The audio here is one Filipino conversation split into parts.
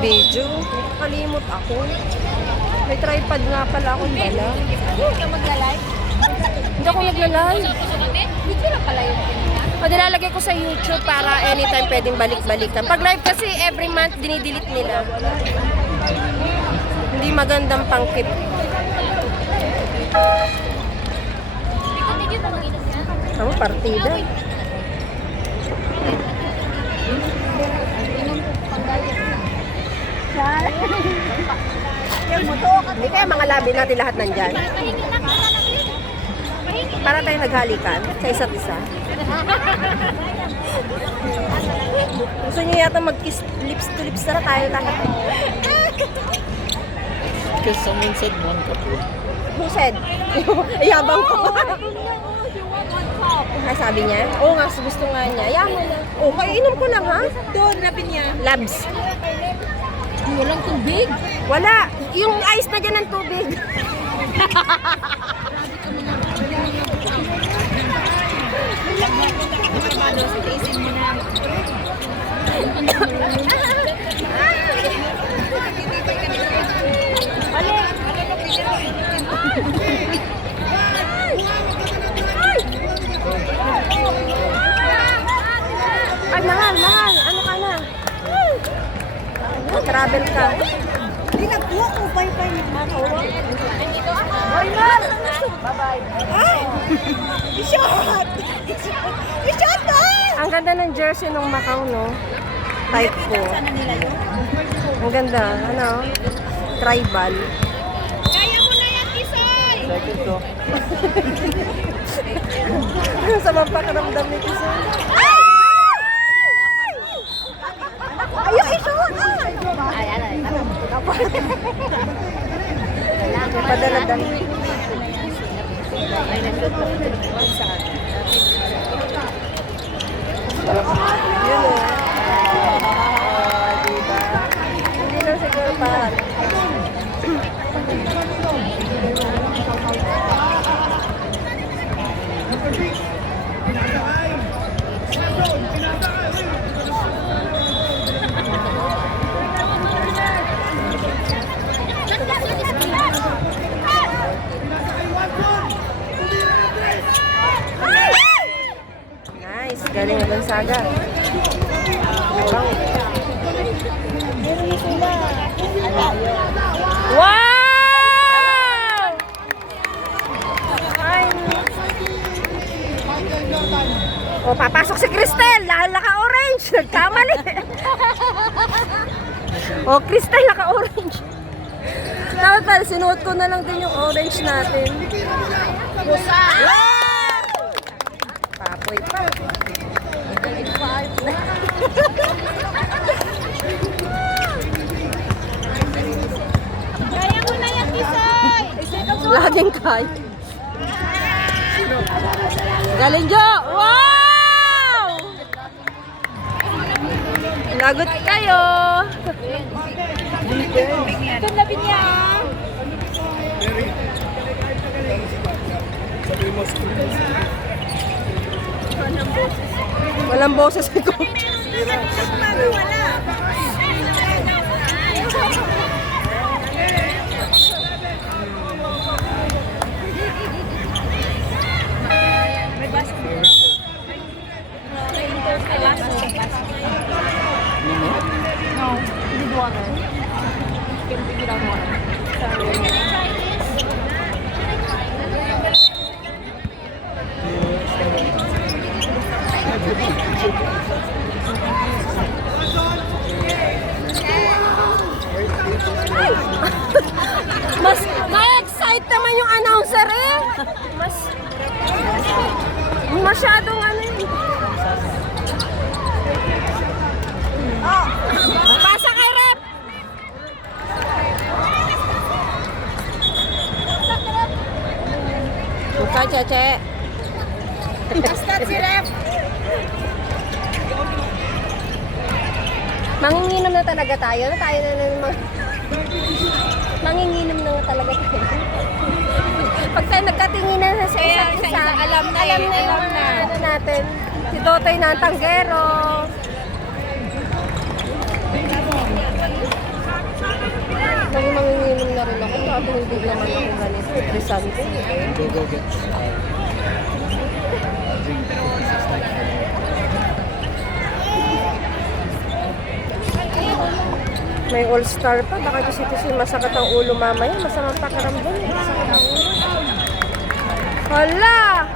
Video. Kalimot ako. May tripod nga pala akong dala. Hindi ka magla-live? Hindi ako nagla-live. Video na pala yung kanina. O, nilalagay ko sa YouTube para anytime pwedeng balik-balikan. Pag live kasi every month dinidelete nila. Hindi magandang pangkip. Video na mag-inom yan. Ang partida. Hindi kaya mga labi natin lahat nandyan. Para tayo naghalikan sa isa't isa. Gusto niyo yata mag-kiss lips to lips na tayo lahat. Because someone said one cup. Who said? Yabang ko. Ay, sabi niya? Oo nga, gusto nga niya. Yaman na. Oo, kainom ko lang ha. Doon, nabi niya. Labs. Walang tubig. Wala. Yung ice na dyan ng tubig. Ay, mahal, mahal. Ano ka na? Travel ka. Hindi nagkuha ko. Bye-bye. Hoy, mahal. Bye-bye. Ay! I-shot! I-shot na! Ang ganda ng jersey ng Macau, no? Type ko. Sana nila yun? Ang ganda. Ano? Tribal. Kaya mo na yan, Kisoy! Second to. Sa mga pakiramdam ni Kisoy. Ayaw, i-shoot! Ay, alay. Padala-dala. Yun o. Diba? Hindi lang siguro pa. Nice. Galing na Gonzaga. Wow! Ay. O, papasok si Cristel. Dahil naka-orange. Nagkamali. O, Cristel naka-orange. Dapat pala, sinuot ko na lang din yung orange natin. Busa! Papoy pa. Kaya mo na yan, Kisoy! Laging kaya. Galing, Jo! Wow! Lagot kayo! Doon labi niya. Walang boses ko. Wala. Mas ma-excite naman yung announcer eh. Mas masyadong ano eh. Oh, pasa kay Rep. Buka, Cheche. Basta si Ref. Manginginom na talaga tayo. Tayo na naman. Manginginom na nga talaga tayo. Pag tayo nagkatinginan na sa isa't isa, alam na alam eh, na yung alam na. ano natin. Si Totoy na ang tanggero. Naging manginginom na rin ako. Dati hindi naman ako ganito. Trisante. Go, go, go. May all-star pa. Baka kasi masakit ang ulo mamaya. Masamang pakaramdam. Masakit ang ulo. Hala!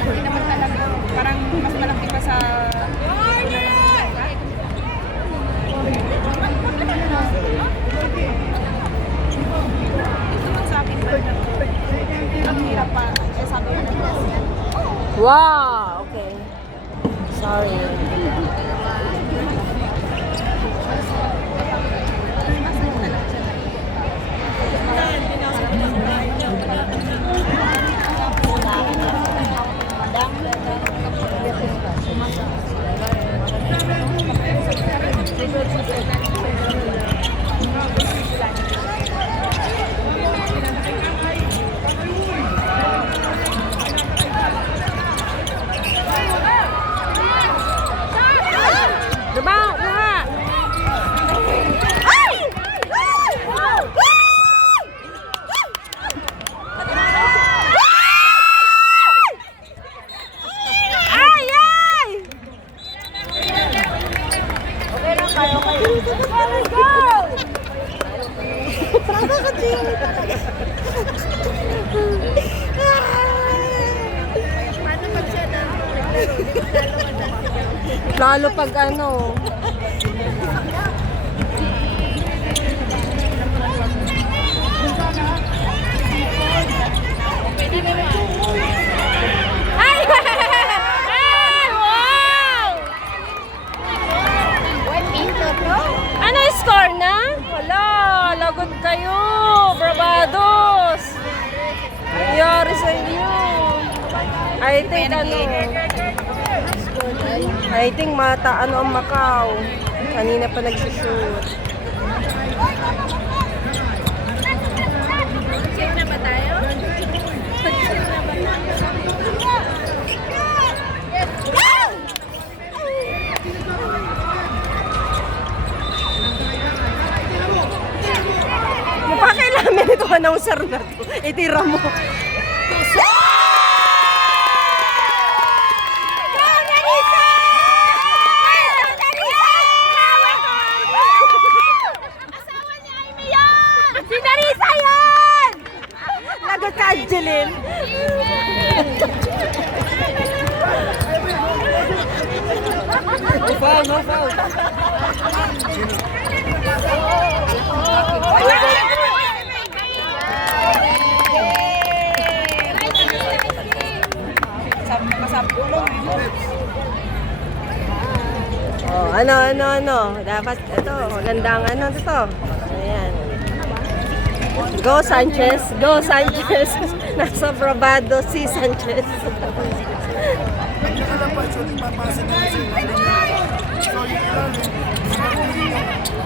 Hindi naman talaga. Parang mas malaki pa sa... Ito lang sa akin. Ang hirap pa. Kaya sabi ko na yan. Wow! Okay. Sorry. Diba? Diba? Ay! Ay! Ay! Okay lang kayo kayo. Let's go! Tama ka, Jim. Paano pag siya na? Lalo pag ano. Ay! Ay! Wow! Ano yung score na? Wala, lagot kayo. Bravados. Nangyari sa inyo. I think I think mata ano ang Macau. Kanina pa nagsushoot. Check na ba tayo? Mapakailaman ito announcer na to. Itira mo. Si Narisa yan! Lagot ka, Angeline. No foul, no foul. Oh, ano. Dapat, ito, magandang ano ito. Ayan. Go Sanchez! Go Sanchez! Nasa Bravado si Sanchez.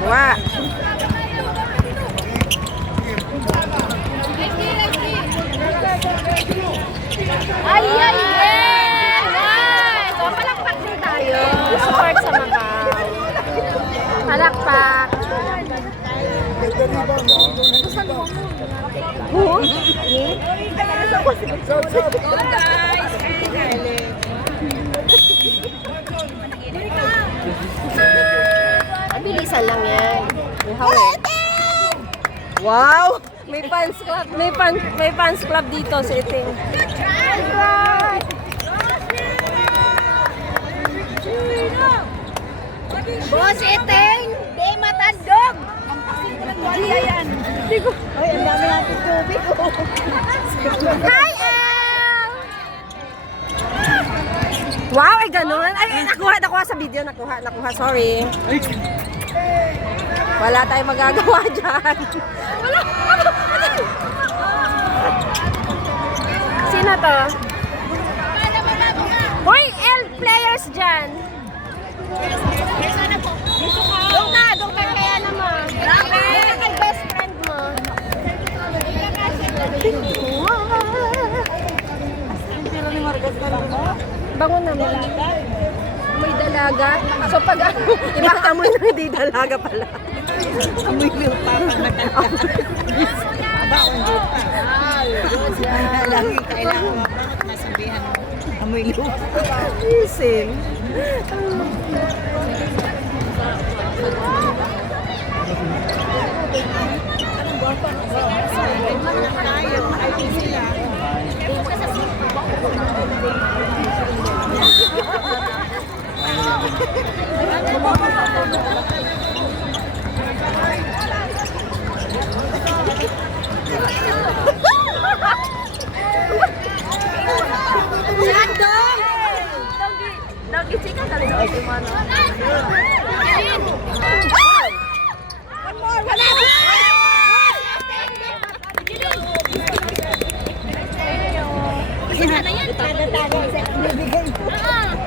Wow! Ay! So, palakpak din tayo. Support sa Macau. Palakpak. Who? Me? Bilisan lang yan. Wow! May fans club. May fans club dito sa Iting. Right. Boss Eteng! Di matandog! Wala yan. Ay, ang dami natin tubig. Hi, El! Wow, ay ganun. Ay, nakuha sa video. Nakuha. Sorry. Wala tayong magagawa dyan. Wala. Sino to? Hoy, L players dyan. Doon ka kaya naman. Doon ka kay best friend mo. Bango naman. May Dalaga. So pag ibang amoy na hindi dalaga pala. Amoy lupa pag matanda. Aba, ang lupa. Lagi kailangan mo bakit masabihan mo. Amoy lupa. Isin. Tayo, ay sila. Lagi chika talaga si Mano.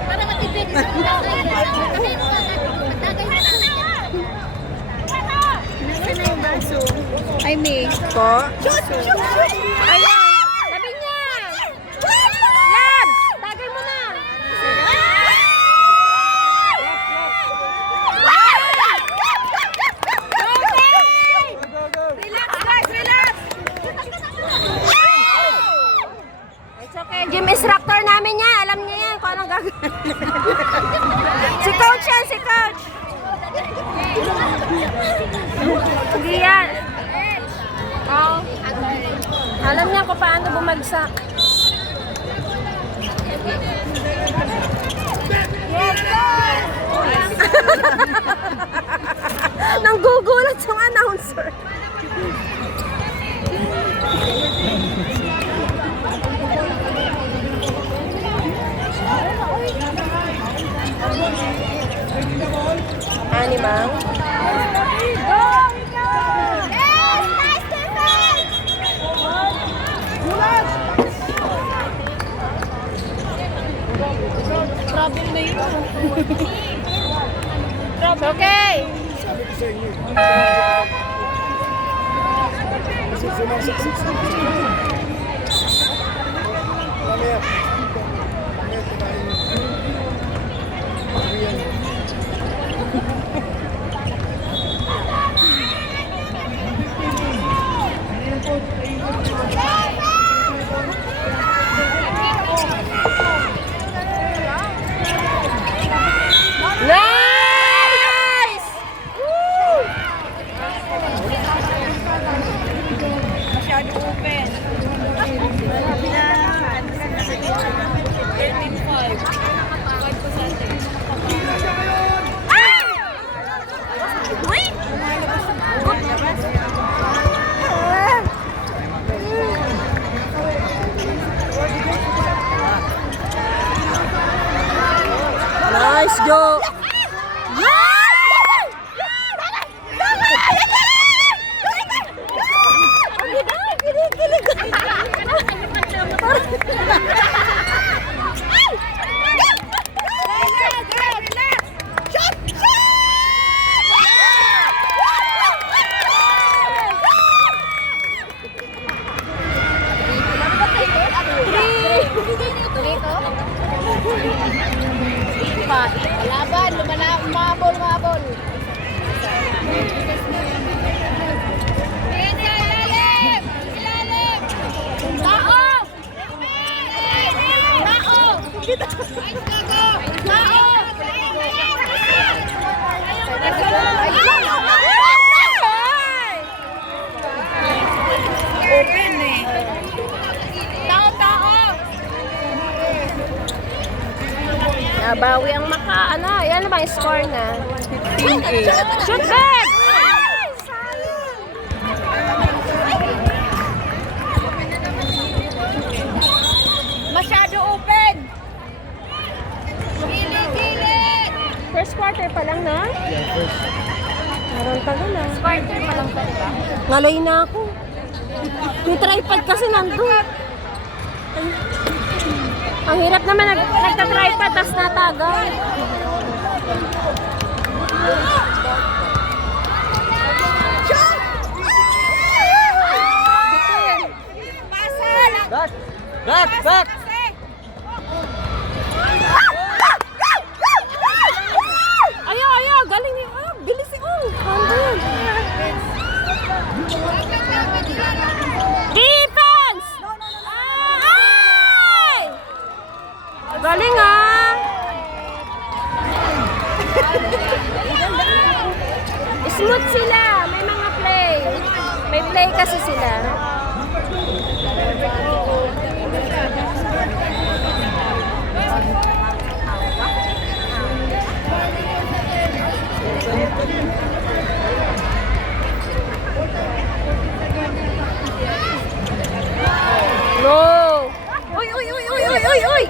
Para matipid sa Nasaan na yung baso? Ay, May. Po. Ayan. Sabi niya. Labs. Tagay mo na. Relax guys, relax. It's okay. Gym instructor namin niya. Alam niya yan kung anong gagawin. Si coach yan, si coach. Hindi yan. Oh. Alam niya kung paano bumagsak. Yes, nanggugulat yung announcer. Animal. Trouble na yun. It's okay. Nice! Woo! Masyado open. Kabilaan. 13.5. 5%. Wait! Nice go! Laban, mabol. Ilalim! Tao! Open eh. Tao! Nabawi ang ano, yan na ba yung score na? 15-8. Shoot back! Masyado open! Gilid! First quarter pa lang na? Yeah, first. Meron pa na. Quarter pa lang talaga. Ngalay na ako. Yung tripod kasi nandun. Ang hirap naman nagta-tripod tapos natagal. Back! Back! Go! Uy, uy, uy, uy, uy, uy, uy!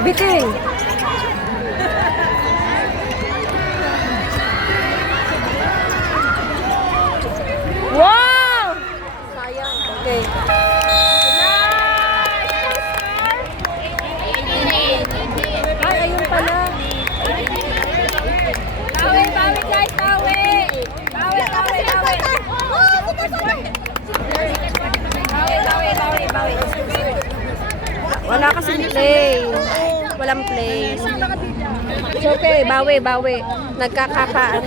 Biting! Wow! Sayang. Okay. Ay, ayun pala. Bawi, bawi guys, bawi. Bawi, bawi, bawi. Bawi, bawi, bawi. Wala kasing play. Walang play. It's okay. Bawi, bawi. Nagkakapaan.